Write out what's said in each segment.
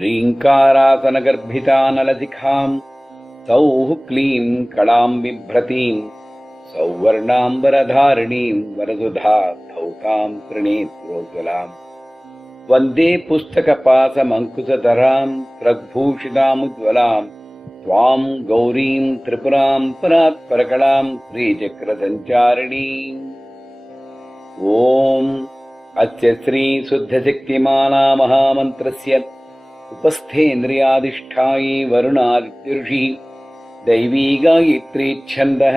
ह्रीङ्कारासनगर्भितानलशिखाम् सौः क्लीं कलां बिभ्रतीम् सौवर्णाम्बरधारिणीम् वरसुधा धौताम् त्रिनेत्रोज्ज्वलाम् वन्दे पुस्तकपाशमङ्कुशधराम् प्रभूषितामुज्ज्वलाम् त्वाम् गौरीम् त्रिपुराम् परात्परकलाम् श्रीचक्रसञ्चारिणीम्। ॐ अस्य श्रीशुद्धशक्तिमानामहामन्त्रस्य उपस्थेन्द्रियाधिष्ठायी वरुणादित्यऋषिः दैवी गायत्री छन्दः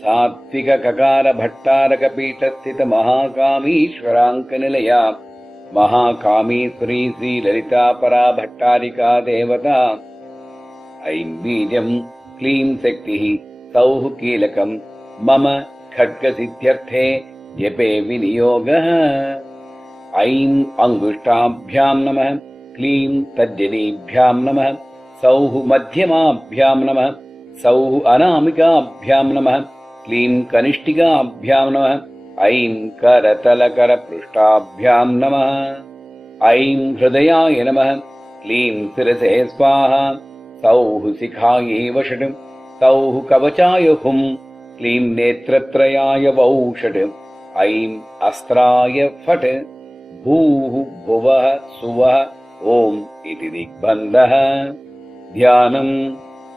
सात्विकककारभट्टारकपीठस्थितमहाकामीश्वराङ्कनिलया महाकामेश्वरी श्रीललिता परा भट्टारिका देवता। ऐं बीजम् क्लीं शक्तिः सौः कीलकम् मम खड्गसिद्ध्यर्थे जपे विनियोगः। ऐं अङ्गुष्ठाभ्यां नमः क्लीं तर्जनीभ्यां नमः सौः मध्यमाभ्यां नमः सौः अनामिकाभ्यां नमः क्लीं कनिष्ठिकाभ्यां नमः ऐं करतलकरपृष्ठाभ्यां नमः। ऐं हृदयाय नमः क्लीं शिरसे स्वाहा सौः शिखायै वषट् सौः कवचाय हुं क्लीं नेत्रत्रयाय वौ षट् ऐं अस्त्राय फट् भूः भुवः सुवः ॐ इति दिग्बन्धः। ध्यानम्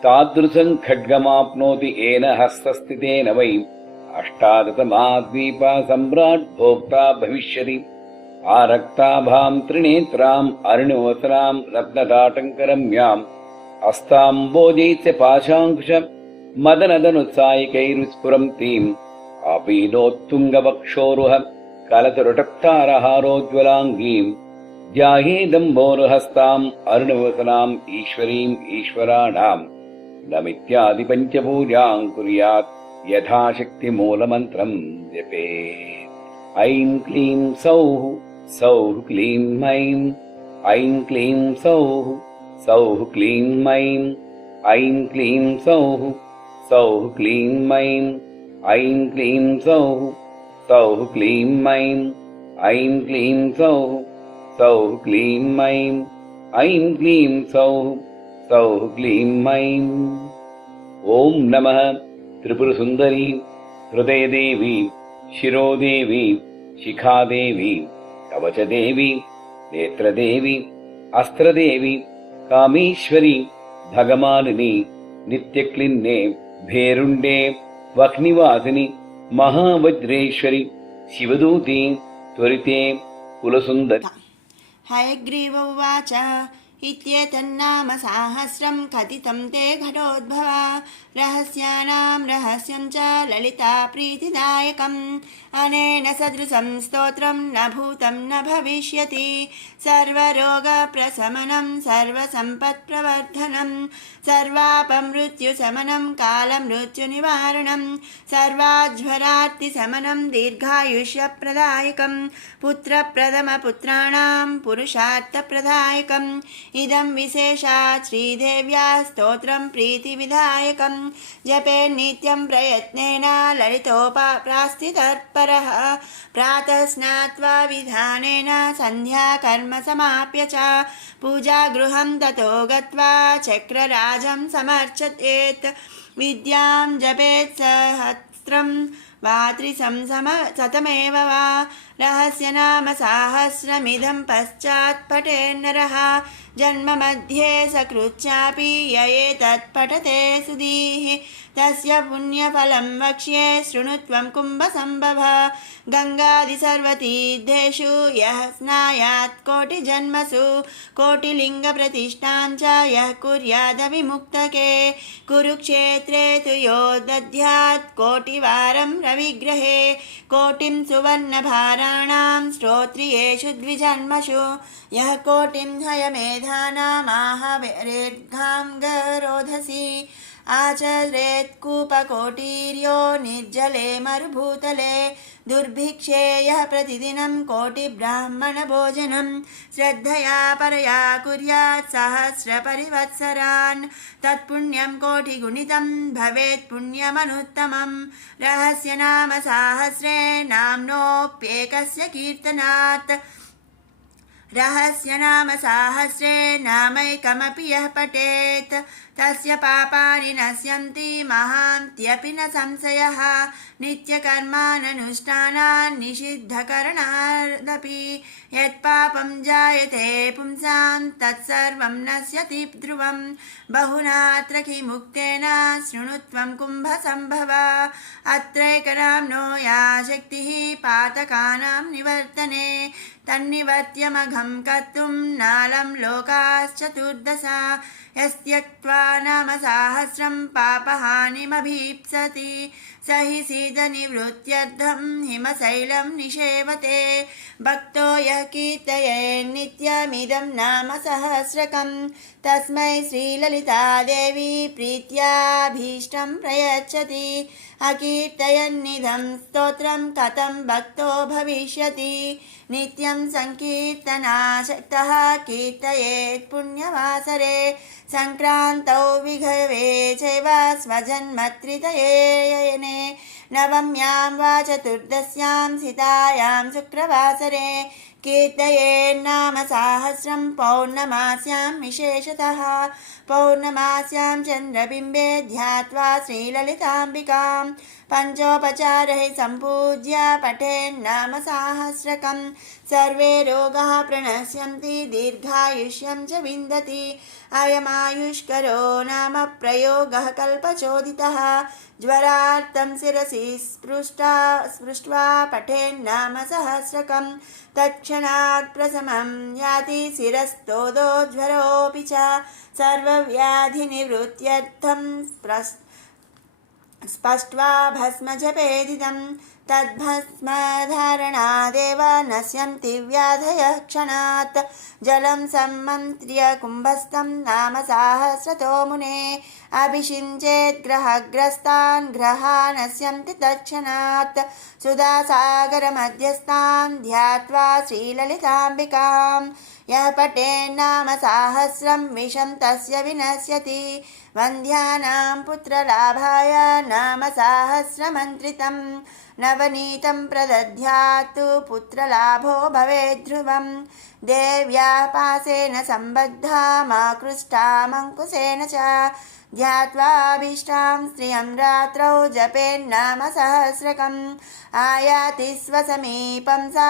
तादृशम् खड्गमाप्नोति येन हस्तस्थितेन वै अष्टादशमाद्वीपा सम्राट् भोक्ता भविष्यति। आरक्ताभाम् त्रिनेत्राम् अरुणवसनाम् रत्नताटङ्करम्याम् अस्ताम्बोजैस्य पाशाङ्कुश मदनदनुत्सायिकैर्विस्फुरन्तीम् आपीनोत्तुङ्गवक्षोरुह कलतरुटक्तारहारोज्ज्वलाङ्गीम् ध्यायेदम्बोरुहस्ताम् अरुणवसनाम् ईश्वरीम् ईश्वराणाम् नमित्यादि पञ्चपूजाम् कुर्यात् यथाशक्तिमूलमन्त्रम् जपे। ऐं क्लीं सौः सौः क्लीं ऐं ऐं क्लीं सौः सौः क्लीं ऐं ऐं क्लीं सौः सौः क्लीं ऐं ऐं क्लीं सौः सौः क्लीं ऐं ऐं क्लीं सौः सौः क्लीं ऐं ऐं क्लीं सौः सौः क्लीं ऐं। ॐ नमः त्रिपुरसुन्दरी हृदयदेवी शिरोदेवी शिखादेवी कवचदेवी नेत्रदेवी अस्त्रदेवी कामेश्वरी भगमालिनी नित्यक्लिन्ने भेरुण्डे वह्निवासिनि महावज्रेश्वरि शिवदूते त्वरिते कुलसुन्दरि। हयग्रीव उवाच इत्येतन्नाम साहस्रं कथितं ते घटोद्भवा रहस्यानां रहस्यं च ललिता प्रीतिदायकम् अनेन सदृशं स्तोत्रं न भूतं न भविष्यति सर्वरोगप्रशमनं सर्वसम्पत्प्रवर्धनं सर्वापमृत्युशमनं कालमृत्युनिवारणं सर्वाज्वरार्तिशमनं दीर्घायुष्यप्रदायकं पुत्रप्रथमपुत्राणां पुरुषार्थप्रदायकम् इदं विशेषात् श्रीदेव्या स्तोत्रं प्रीतिविधायकं जपे नित्यं प्रयत्नेन ललितोपप्रास्थितत्परः प्रातः स्नात्वा विधानेन सन्ध्याकर्म समाप्य च पूजागृहं ततो गत्वा चक्रराजं समर्चयेत् विद्यां जपेत् सहस्रं वा त्रिशतमेव वा रहस्यनाम साहस्रमिदं पश्चात् पठेन्नरः जन्म मध्ये सकृच्चापि य एतत्पठते सुधीः तस्य पुण्यफलं वक्ष्ये शृणुत्वं कुम्भसम्भव गङ्गादिसर्वतीर्थेषु यः स्नायात् कोटिजन्मसु कोटिलिङ्गप्रतिष्ठां च यः कुर्यादविमुक्तके कुरुक्षेत्रे तु यो दद्यात् कोटिवारं रविग्रहे कोटिं सुवर्णभाराणां श्रोत्रियेषु द्विजन्मसु यः कोटिं हयमेधानामाहवेरेद्घां गरोधसि आचरेत् कूपकोटिर्यो निर्जले मरुभूतले दुर्भिक्षे यः प्रतिदिनं कोटिब्राह्मणभोजनं श्रद्धया परया कुर्यात् सहस्रपरिवत्सरान् तत्पुण्यं कोटिगुणितं भवेत् पुण्यमनुत्तमं रहस्यनाम साहस्रे नाम्नोऽप्येकस्य कीर्तनात् रहस्यनाम साहस्रे नामैकमपि यः पठेत् तस्य पापानि नश्यन्ति महान्त्यपि न संशयः नित्यकर्माननुष्ठानान् निषिद्धकरणादपि यत्पापं जायते पुंसां तत्सर्वं नश्यति ध्रुवं बहुनात्र किमुक्तेन शृणुत्वं कुम्भसम्भव अत्रैकनाम्नो या शक्तिः पातकानां निवर्तने तन्निवर्त्यमघं कर्तुं नालं लोकाश्चतुर्दश यस्त्यक्त्वा नाम सहस्रं पापहानिमभीप्सति स हि सीदनिवृत्त्यर्थं हिमशैलं निषेवते भक्तो यः कीर्तयेन्नित्यमिदं नाम सहस्रकं तस्मै श्रीललितादेवी प्रीत्याभीष्टं प्रयच्छति अकीर्तयन्निदं स्तोत्रं कथं भक्तो भविष्यति नित्यं संकीर्तनासक्तः कीर्तयेत् पुण्यवासरे संक्रान्तौ विघवे चैव स्वजन्मत्रितये नवम्यां वा चतुर्दश्यां सितायां शुक्रवासरे कीर्तयेन्नाम साहस्रं पौर्णमास्यां विशेषतः पौर्णमास्यां चन्द्रबिम्बे ध्यात्वा श्रीललिताम्बिकां पञ्चोपचारैः सम्पूज्य पठेन्नाम साहस्रकं सर्वे रोगाः प्रणश्यन्ति दीर्घायुष्यं च विन्दति अयमायुष्करो नाम प्रयोगः कल्पचोदितः ज्वरार्तं शिरसि स्पृष्ट्वा पठेन्नाम सहस्रकं तत्क्षणात् प्रशमं याति शिरस्तोदो ज्वरोऽपि च सर्वव्याधिनिवृत्त्यर्थं स्पष्ट्वा भस्म जपेदिदं तद्भस्मधारणादेव नश्यन्ति व्याधयः क्षणात् जलं सम्मन्त्र्य कुम्भस्थं नाम साहस्रतो मुने अभिषिञ्चेत् ग्रहग्रस्तान् ग्रहा नश्यन्ति तत्क्षणात् सुधासागरमध्यस्थान् ध्यात्वा श्रीललिताम्बिकां यः पठेन्नाम साहस्रं विषं तस्य विनश्यति वन्ध्यानां पुत्रलाभाय नाम सहस्रमन्त्रितं नवनीतं प्रदध्यात्तु पुत्रलाभो भवेत् ध्रुवं देव्याः पासेन सम्बद्धामाकृष्टामङ्कुशेन च ध्यात्वाभीष्टां स्त्रियं रात्रौ जपेन्नाम सहस्रकम् आयाति स्वसमीपं सा